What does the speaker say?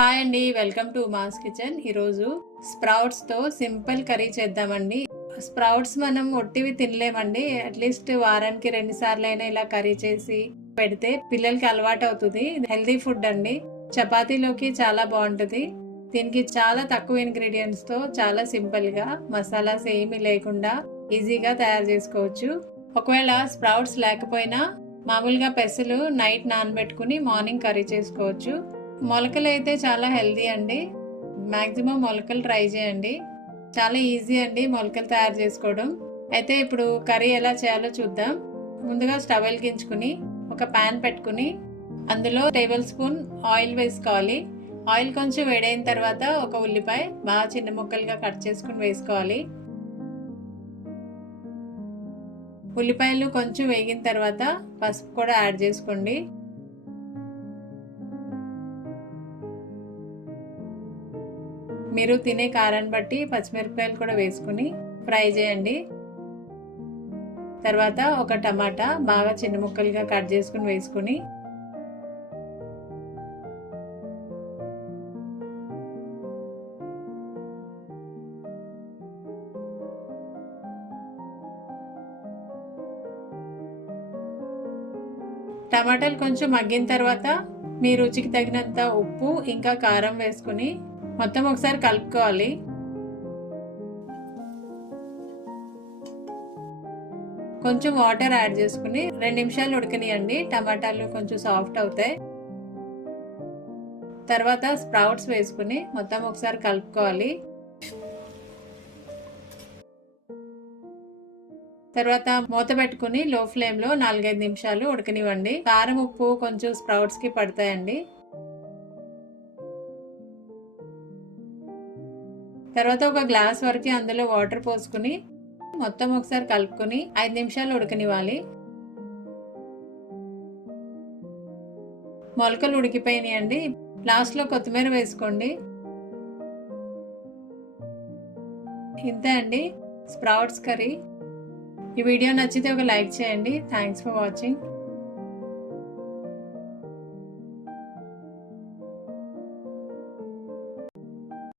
Hi అండి welcome to mass kitchen. ఈరోజు స్ప్రౌట్స్తో సింపుల్ కర్రీ చేద్దామండి. స్ప్రౌట్స్ మనం ఒట్టివి తినలేమండి. అట్లీస్ట్ వారానికి రెండు సార్లు అయినా ఇలా కర్రీ చేసి పెడితే పిల్లలకి అలవాటు అవుతుంది. హెల్తీ ఫుడ్ అండి. చపాతీలోకి చాలా బాగుంటుంది. దీనికి చాలా తక్కువ ఇంగ్రీడియంట్స్తో చాలా సింపుల్గా మసాలాస్ ఏమీ లేకుండా ఈజీగా తయారు చేసుకోవచ్చు. ఒకవేళ స్ప్రౌట్స్ లేకపోయినా మామూలుగా పెసలు నైట్ నానబెట్టుకుని మార్నింగ్ కర్రీ చేసుకోవచ్చు. మొలకలు అయితే చాలా హెల్దీ అండి. మ్యాక్సిమం మొలకలు ట్రై చేయండి. చాలా ఈజీ అండి మొలకలు తయారు చేసుకోవడం. అయితే ఇప్పుడు కర్రీ ఎలా చేయాలో చూద్దాం. ముందుగా స్టవ్ వెలిగించుకుని ఒక ప్యాన్ పెట్టుకుని అందులో టేబుల్ స్పూన్ ఆయిల్ వేసుకోవాలి. ఆయిల్ కొంచెం వేడైన తర్వాత ఒక ఉల్లిపాయ బాగా చిన్న ముక్కలుగా కట్ చేసుకుని వేసుకోవాలి. ఉల్లిపాయలు కొంచెం వేగిన తర్వాత పసుపు కూడా యాడ్ చేసుకోండి. మీరు తినే కారాన్ని బట్టి పచ్చిమిరపకాయలు కూడా వేసుకుని ఫ్రై చేయండి. తర్వాత ఒక టమాటా బాగా చిన్న ముక్కలుగా కట్ చేసుకుని వేసుకుని టమాటాలు కొంచెం మగ్గిన తర్వాత మీ రుచికి తగినంత ఉప్పు ఇంకా కారం వేసుకుని మొత్తం ఒకసారి కలుపుకోవాలి. కొంచెం వాటర్ యాడ్ చేసుకుని రెండు నిమిషాలు ఉడకనియండి. టమాటాలు కొంచెం సాఫ్ట్ అవుతాయి. తర్వాత స్ప్రౌట్స్ వేసుకుని మొత్తం ఒకసారి కలుపుకోవాలి. తర్వాత మూత పెట్టుకుని లో ఫ్లేమ్లో నాలుగైదు నిమిషాలు ఉడకనివ్వండి. కారం ఉప్పు కొంచెం స్ప్రౌట్స్కి పడతాయండి. తర్వాత ఒక గ్లాస్ వరకు అందులో వాటర్ పోసుకుని మొత్తం ఒకసారి కలుపుకొని ఐదు నిమిషాలు ఉడకనివ్వాలి. మొలకలు ఉడికిపోయినాయండి. లాస్ట్లో కొత్తిమీర వేసుకోండి. ఇంతే అండి. Sprouts curry. ఈ వీడియో నచ్చితే ఒక లైక్ చేయండి. Thanks for watching.